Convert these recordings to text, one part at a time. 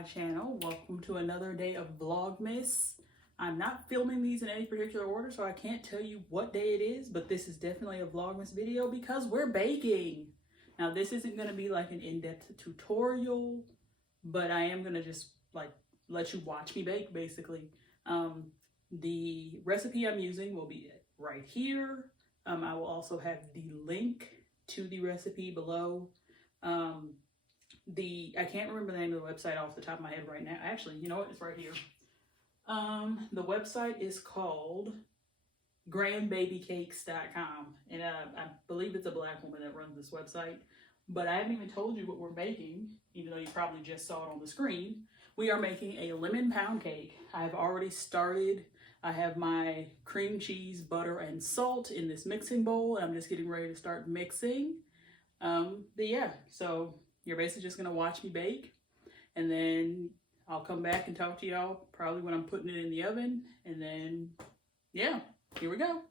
my channel. Welcome to another day of Vlogmas. I'm not filming these in any particular order, so I can't tell you what day it is, but this is definitely a Vlogmas video because we're baking. Now, this isn't going to be like an in-depth tutorial, but I am going to just like let you watch me bake, basically. The recipe I'm using will be right here. I will also have the link to the recipe below. I can't remember the name of the website off the top of my head right now. Actually, you know what? It's right here. The website is called grandbabycakes.com, and I believe it's a black woman that runs this website. But I haven't even told you what we're making, even though you probably just saw it on the screen. We are making a lemon pound cake. I've already started. I have my cream cheese, butter, and salt in this mixing bowl. I'm just getting ready to start mixing. But yeah, so you're basically just gonna watch me bake, and then I'll come back and talk to y'all probably when I'm putting it in the oven. And then, yeah, here we go.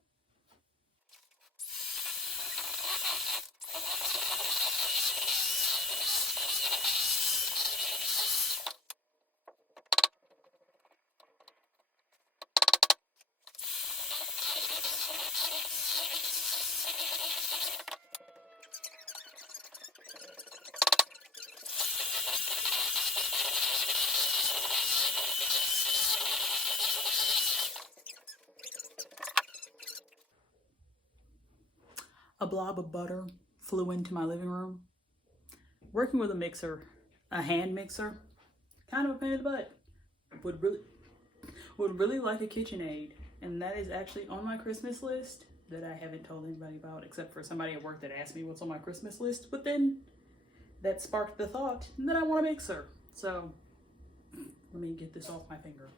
A blob of butter flew into my living room. Working with a mixer, a hand mixer, kind of a pain in the butt. Would really like a KitchenAid, and that is actually on my Christmas list that I haven't told anybody about, except for somebody at work that asked me what's on my Christmas list. But then that sparked the thought that I want a mixer. So let me get this off my finger.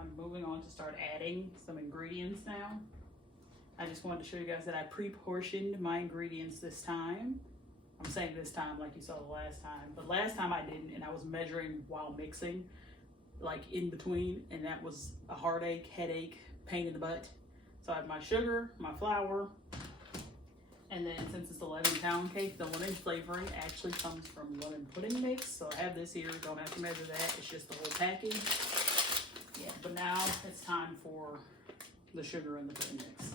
I'm moving on to start adding some ingredients now. I just wanted to show you guys that I pre-portioned my ingredients this time. I'm saying this time like you saw the last time, but last time I didn't, and I was measuring while mixing, like in between, and that was a heartache, headache, pain in the butt. So I have my sugar, my flour, and then since it's a lemon pound cake, the lemon flavoring actually comes from lemon pudding mix. So I have this here, don't have to measure that, it's just the whole package. Yeah, but now it's time for the sugar and the pudding mix.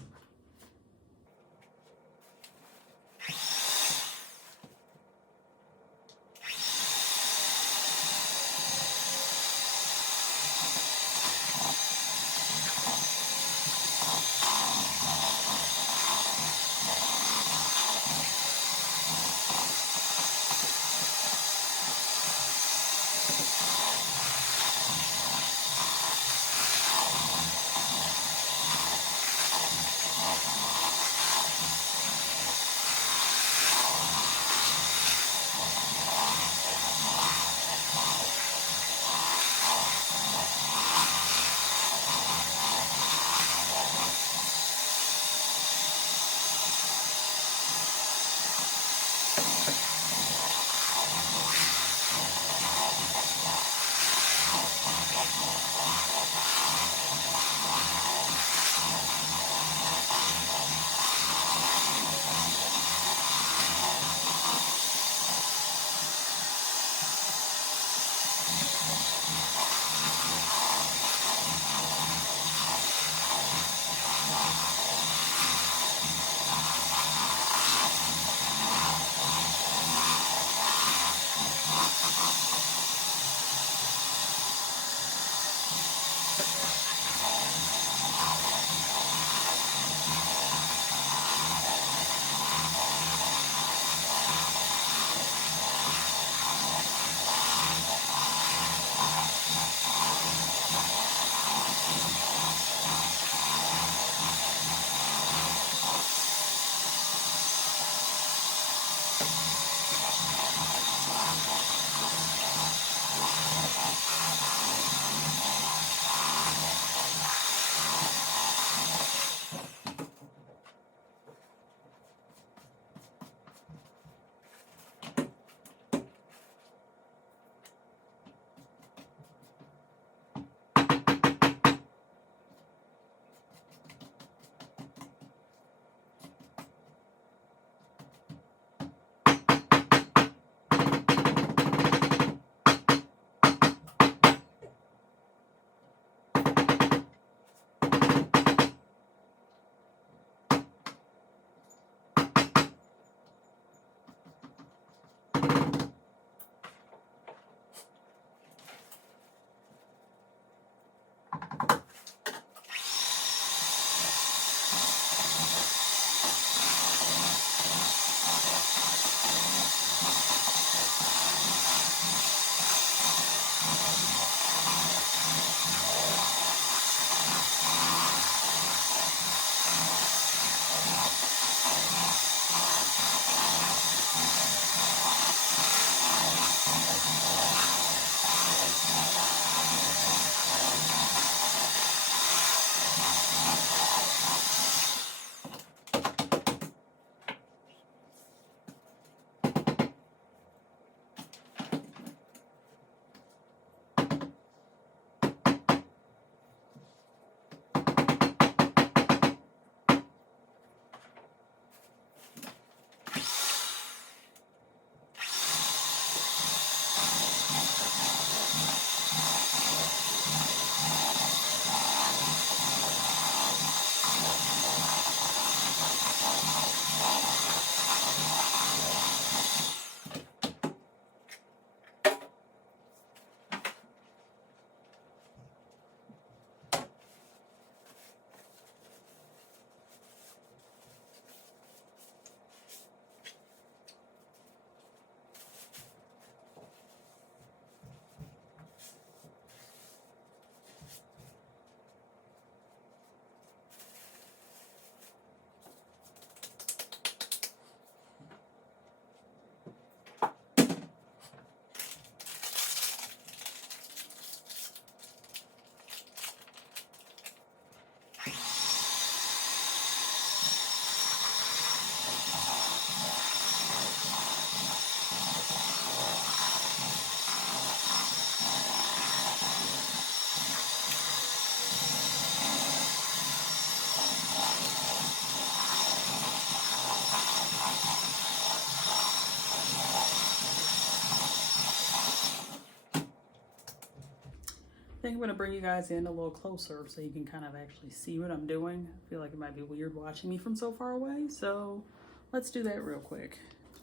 think I'm gonna bring you guys in a little closer so you can kind of actually see what I'm doing. I feel like it might be weird watching me from so far away, so let's do that real quick.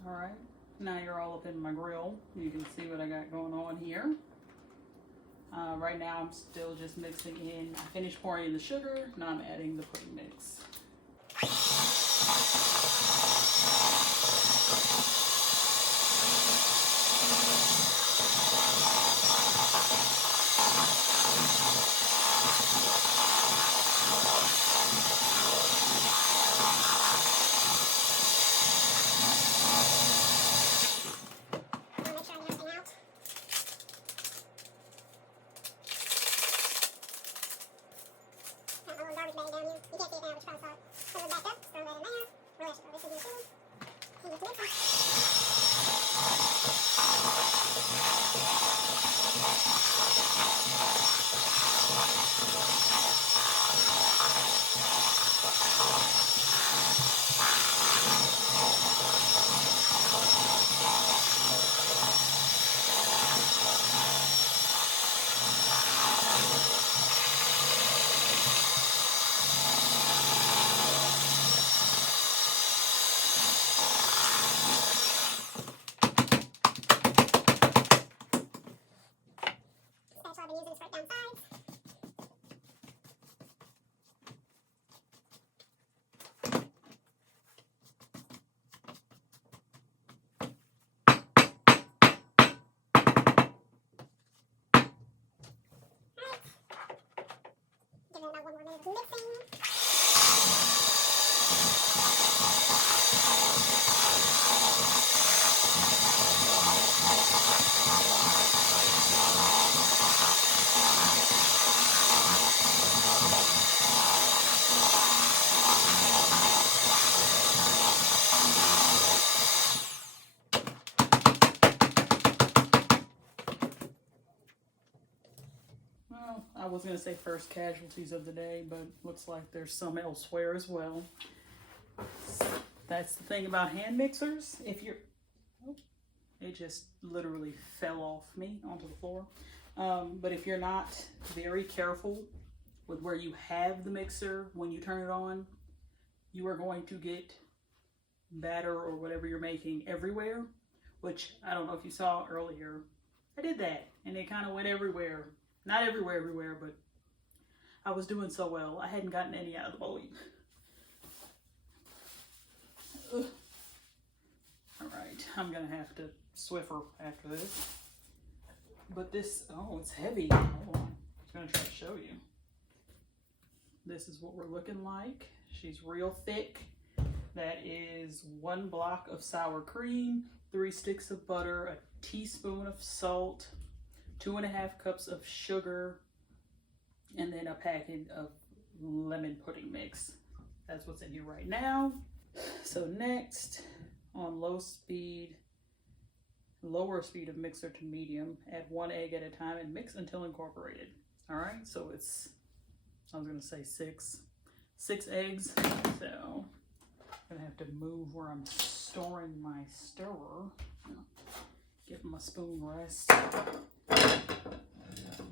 All right, now you're all up in my grill. You can see what I got going on here. Right now I'm still just mixing in. I finished pouring in the sugar, now I'm adding the pudding mix. Well, I was going to say first casualties of the day, but looks like there's some elsewhere as well. That's the thing about hand mixers. If you're, oh, it just literally fell off me onto the floor. But if you're not very careful with where you have the mixer when you turn it on, you are going to get batter or whatever you're making everywhere, which I don't know if you saw earlier. I did that and it kind of went everywhere. Not everywhere, but I was doing so well. I hadn't gotten any out of the bowl. Ugh. All right, I'm gonna have to Swiffer after this. But this, oh, it's heavy. Hold on, I'm gonna try to show you. This is what we're looking like. She's real thick. That is 1 block of sour cream, 3 sticks of butter, a teaspoon of salt, 2.5 cups of sugar, and then a packet of lemon pudding mix. That's what's in here right now. So next, on lower speed of mixer to medium, add 1 egg at a time and mix until incorporated. All right, so it's, I was gonna say 6 eggs. So I'm gonna have to move where I'm storing my stirrer. Give my spoon rest.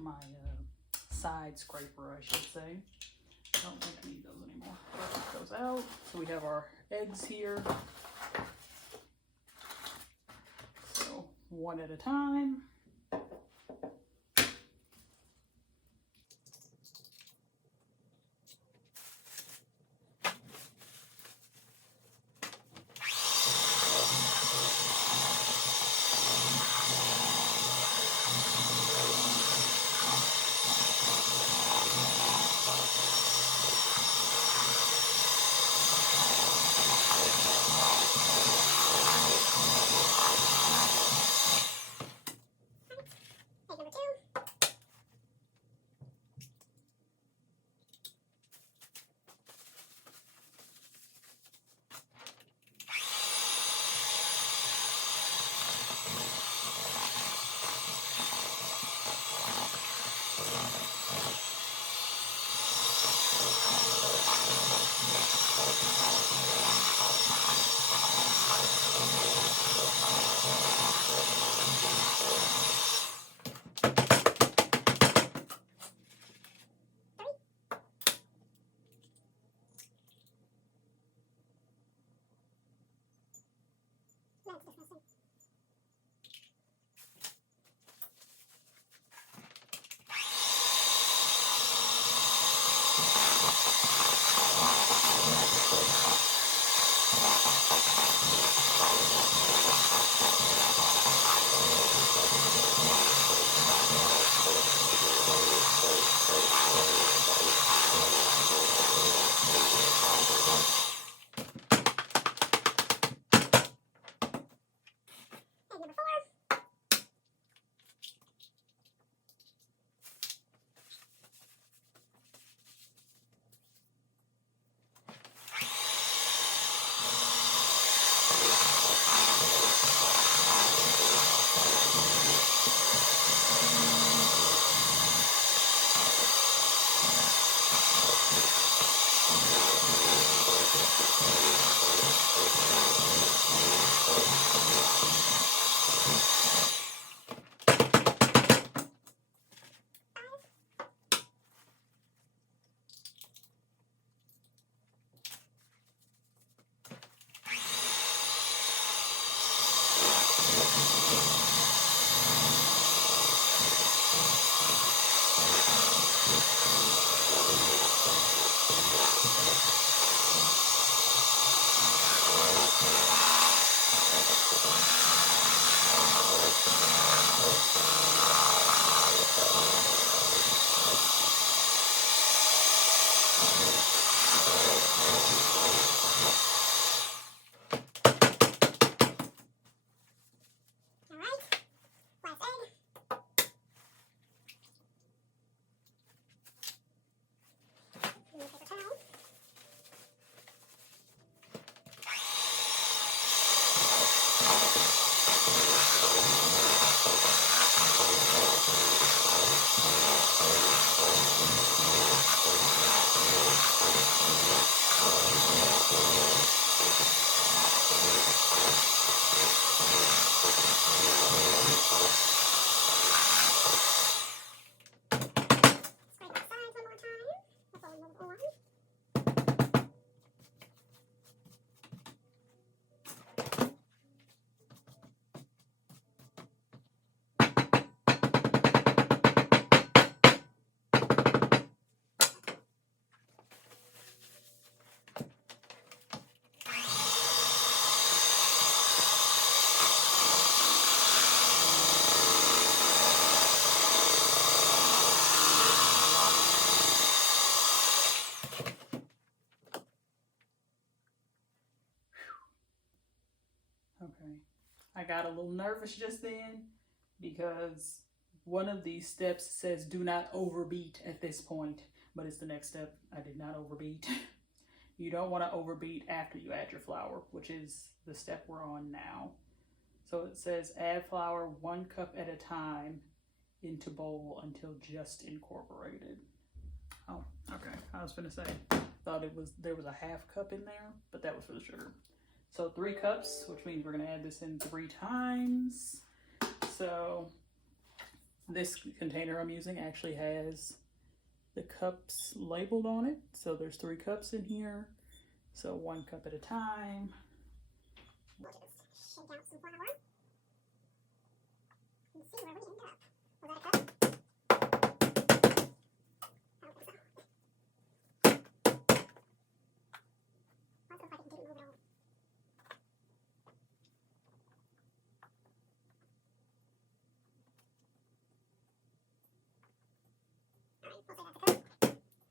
My side scraper, I should say. I don't think I need those anymore. I'll take those out. So we have our eggs here. So 1 at a time. Okay, I got a little nervous just then because one of these steps says do not overbeat at this point, but it's the next step. I did not overbeat. You don't want to overbeat after you add your flour, which is the step we're on now. So it says add flour 1 cup at a time into bowl until just incorporated. Oh, okay. I was gonna say, thought there was a half cup in there, but that was for the sugar. So 3 cups, which means we're gonna add this in 3 times. So this container I'm using actually has the cups labeled on it. So there's 3 cups in here. So 1 cup at a time. We'll just shake out some flour and see where we end up. Was that a cup? I don't think so. Also, if I can get it moving on. Alright, we'll say that's a cup.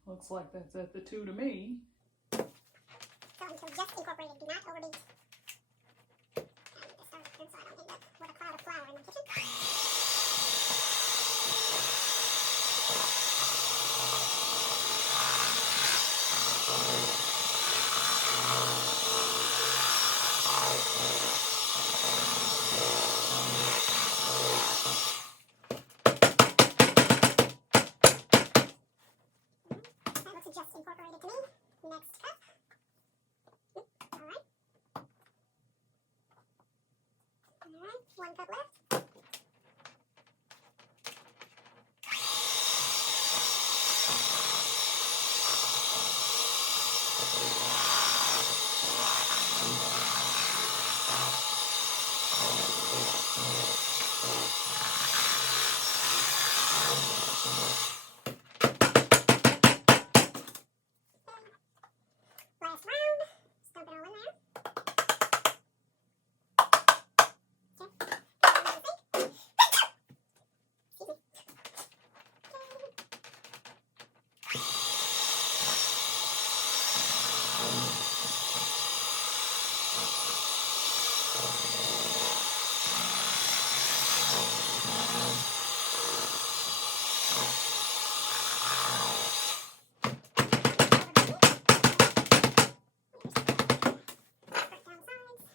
Looks like that's at the 2 to me. So until just incorporated, do not overbeat. And this starts so I don't end up with a cloud of flour in my kitchen. That looks just incorporated to me. Next cup. Alright. Alright, 1 cup left. Last round. Just dump it all in there. Okay. Excuse me. Down the sides.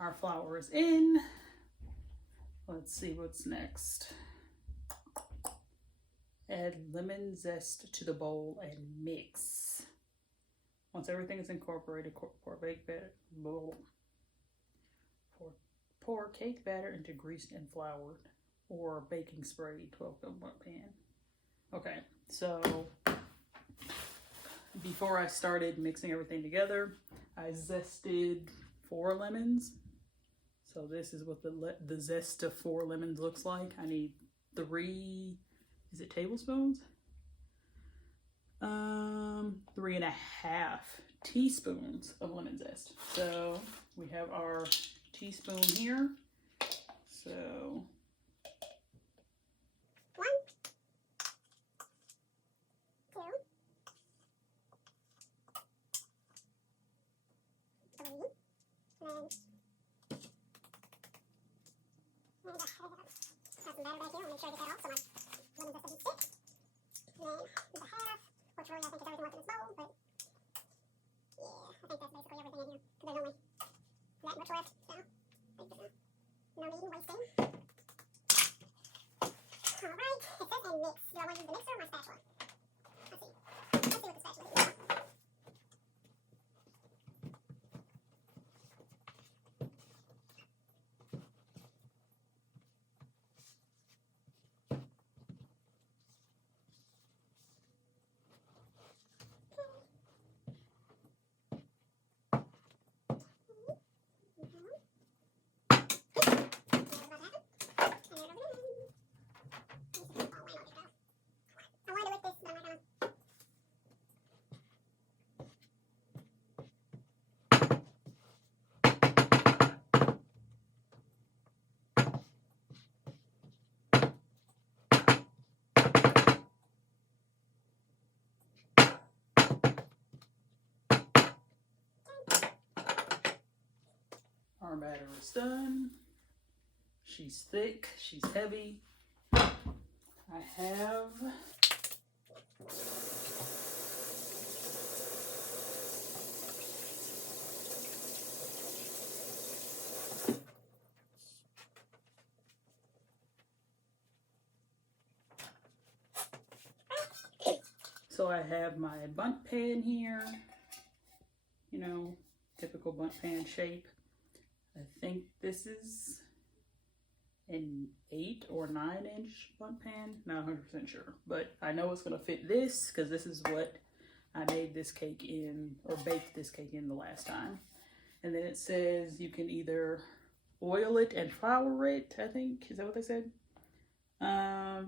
Our flour is in. Let's see what's next. Add lemon zest to the bowl and mix. Once everything is incorporated, pour cake batter into greased and floured or baking spray 12-cup pan. Okay, so before I started mixing everything together, I zested 4 lemons. So this is what the zest of 4 lemons looks like. I need 3, is it tablespoons? 3.5 teaspoons of lemon zest. So we have our teaspoon here. So 1, 2, 3, and a half. Got some batter back here. I'll make sure I get that off so my lemon zest doesn't stick. And then the half, which really I think is everything what's in this bowl, but yeah, I think that's basically everything in here. Because there's only that much left, so I think there's no need in wasting. Alright, it says and mix. Do I want to use the mixer or my spatula? Let's see. Let's see what the spatula is. our batter is done. She's thick, she's heavy. I have my bundt pan here, you know, typical bundt pan shape. I think this is an 8 or 9 inch bundt pan, not 100% sure, but I know it's gonna fit this because this is what I made this cake in, or baked this cake in the last time. And then it says you can either oil it and flour it, I think, is that what they said?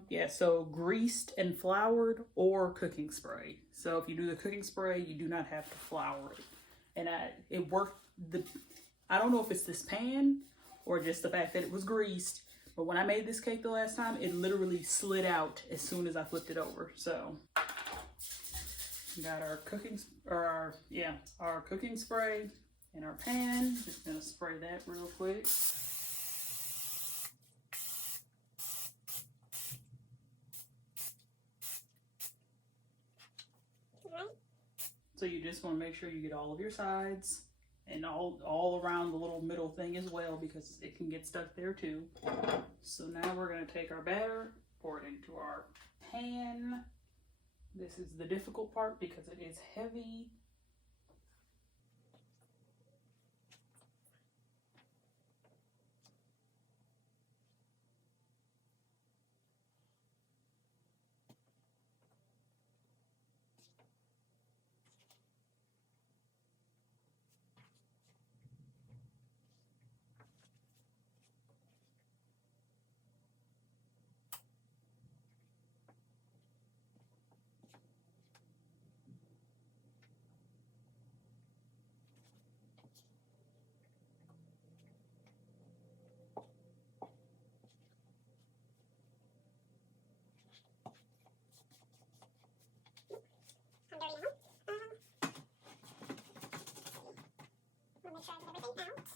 Yeah, so greased and floured or cooking spray. So if you do the cooking spray, you do not have to flour it. And it worked. I don't know if it's this pan or just the fact that it was greased, but when I made this cake the last time, it literally slid out as soon as I flipped it over. So we got our cooking spray in our pan. Just gonna spray that real quick. So you just want to make sure you get all of your sides and all around the little middle thing as well, because it can get stuck there too. So now we're going to take our batter, pour it into our pan. This is the difficult part because it is heavy. Make sure I get everything out.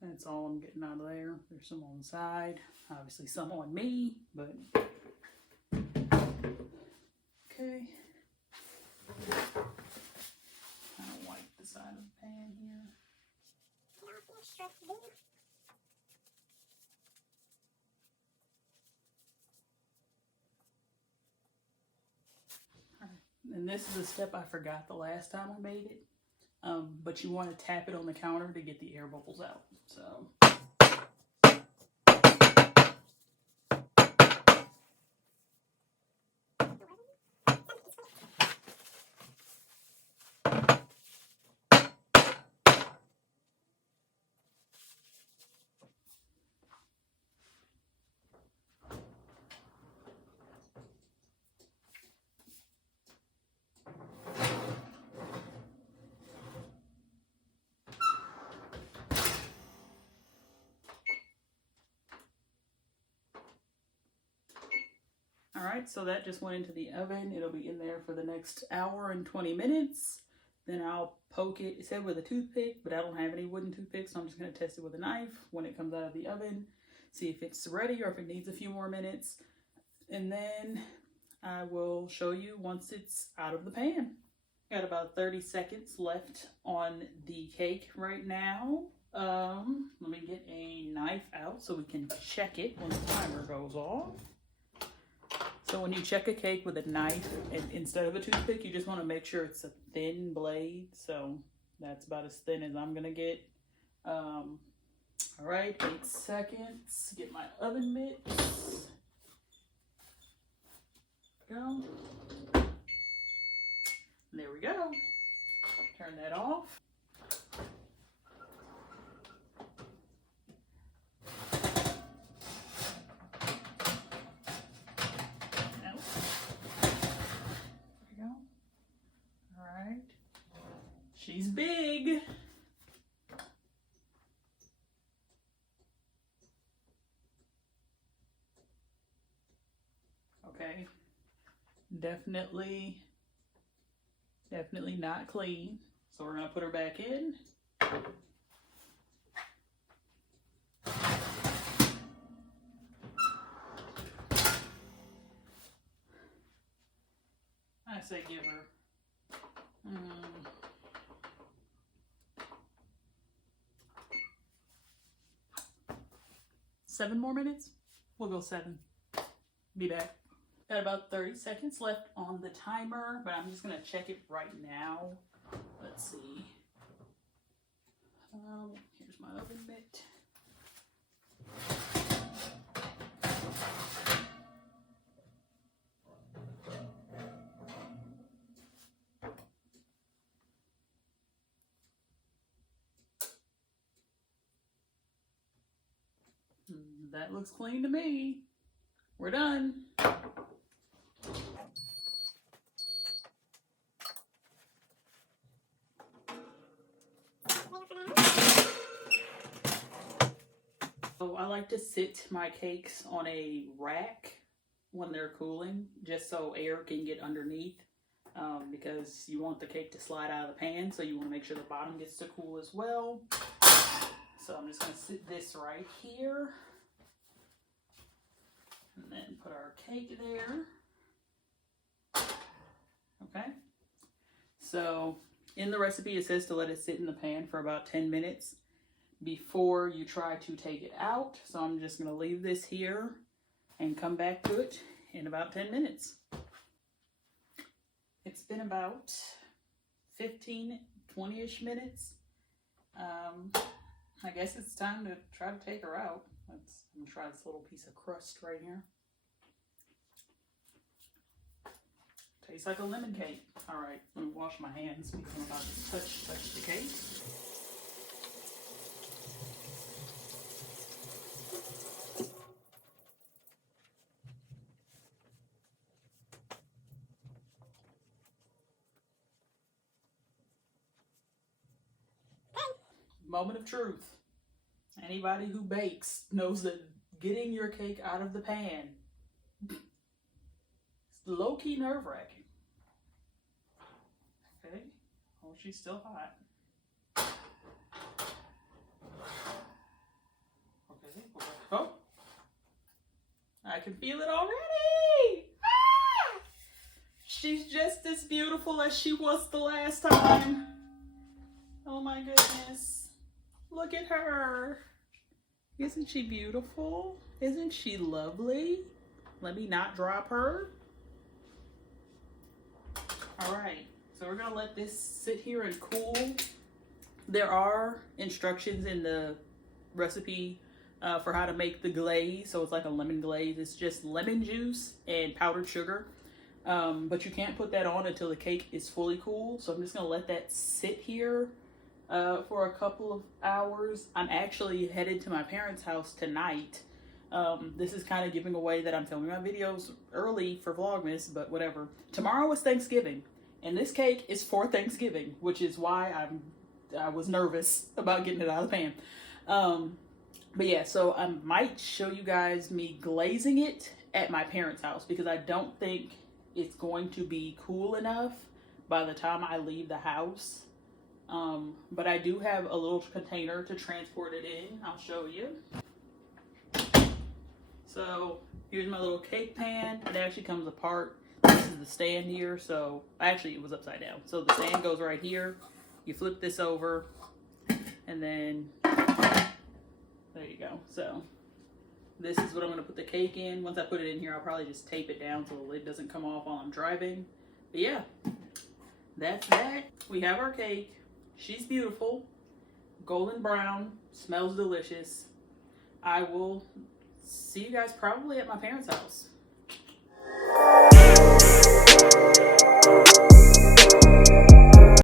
That's all I'm getting out of there. There's some on the side, obviously some on me, but okay. extra glue. And this is a step I forgot the last time I made it. But you want to tap it on the counter to get the air bubbles out. So. Alright, so that just went into the oven. It'll be in there for the next hour and 20 minutes. Then I'll poke it. It said with a toothpick, but I don't have any wooden toothpicks, so I'm just going to test it with a knife when it comes out of the oven. See if it's ready or if it needs a few more minutes. And then I will show you once it's out of the pan. Got about 30 seconds left on the cake right now. Let me get a knife out so we can check it when the timer goes off. So when you check a cake with a knife, instead of a toothpick, you just want to make sure it's a thin blade. So that's about as thin as I'm going to get. All right, 8 seconds. Get my oven mitts. Go. There we go. Turn that off. She's big. Okay. Definitely not clean. So we're gonna put her back in. I say give her 7 more minutes. We'll go 7. Be back. Got about 30 seconds left on the timer, but I'm just gonna check it right now. Let's see. Here's my oven mitt. That looks clean to me. We're done. So I like to sit my cakes on a rack when they're cooling, just so air can get underneath, because you want the cake to slide out of the pan, so you want to make sure the bottom gets to cool as well. So I'm just going to sit this right here. And then put our cake there. Okay. So in the recipe it says to let it sit in the pan for about 10 minutes before you try to take it out. So I'm just going to leave this here and come back to it in about 10 minutes. It's been about 15, 20-ish minutes. I guess it's time to try to take her out. I'm gonna try this little piece of crust right here. Tastes like a lemon cake. All right, let me wash my hands because I'm about to touch the cake. Moment of truth. Anybody who bakes knows that getting your cake out of the pan is low-key nerve-wracking. Okay. Oh, she's still hot. Okay. Oh. I can feel it already. Ah! She's just as beautiful as she was the last time. Oh my goodness. Look at her. Isn't she beautiful? Isn't she lovely? Let me not drop her. All right, so we're gonna let this sit here and cool. There are instructions in the recipe for how to make the glaze. So it's like a lemon glaze. It's just lemon juice and powdered sugar. But you can't put that on until the cake is fully cool. So I'm just gonna let that sit here for a couple of hours. I'm actually headed to my parents' house tonight. This is kind of giving away that I'm filming my videos early for Vlogmas, but whatever. Tomorrow is Thanksgiving, and this cake is for Thanksgiving, which is why I was nervous about getting it out of the pan. But yeah, so I might show you guys me glazing it at my parents' house because I don't think it's going to be cool enough by the time I leave the house. But I do have a little container to transport it in. I'll show you. So here's my little cake pan. It actually comes apart. This is the stand here. So actually it was upside down. So the stand goes right here. You flip this over and then there you go. So this is what I'm going to put the cake in. Once I put it in here, I'll probably just tape it down so the lid doesn't come off while I'm driving. But yeah, that's that. We have our cake. She's beautiful. Golden brown. Smells delicious. I will see you guys probably at my parents' house.